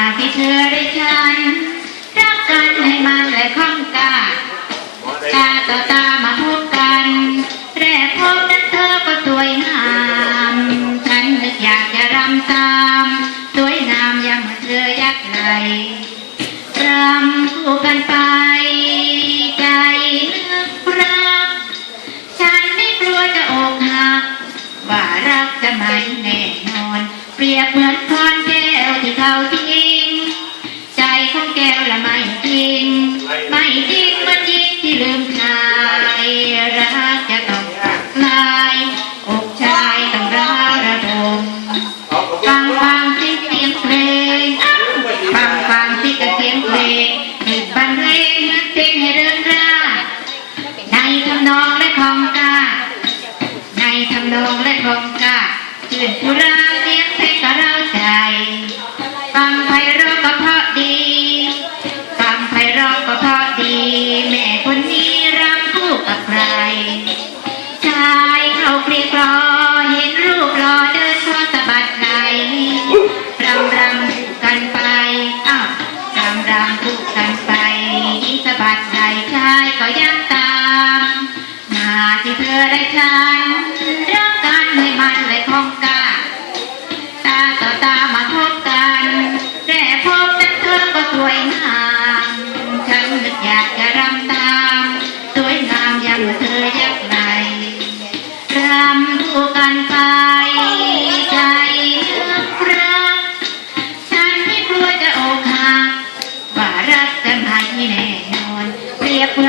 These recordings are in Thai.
ากที่เธอได้ฉัน รักกันให้มันและข้องกาตาต่อตามาพบกัน แรกพบนั้นเธอก็สวยงาม ฉันนึกอยากจะรำตาม สวยงามอยังเธอยักไหลรำคู่กันไป ใจนึกรัก ฉันไม่กลัวจะอกหัก ว่ารักจะไม่แน่นอน เปรียบเหมือน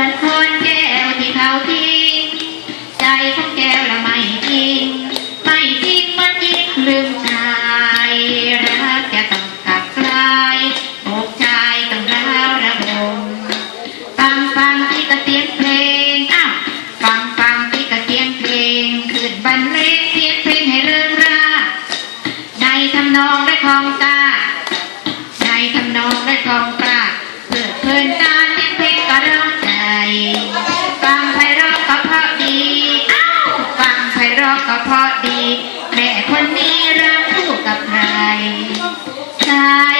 อนคนแก้วที่เขาทิ้งใจของแก้วละไม่จริง ไม่จริงมันจริงลืมชายรักจะต้องขับคลายอกชายต้องร้าวระบมฟังฟังที่กระเสียงเพลงอ้าวฟังฟังที่กระเสียงเพลงขึ้นบรรเลงเสียงเพลงให้เริงร่าในทำนองและของกาในทำนองและของกา ราะก็เพราะดี แม่คนนี้รักคู่กับใครใช่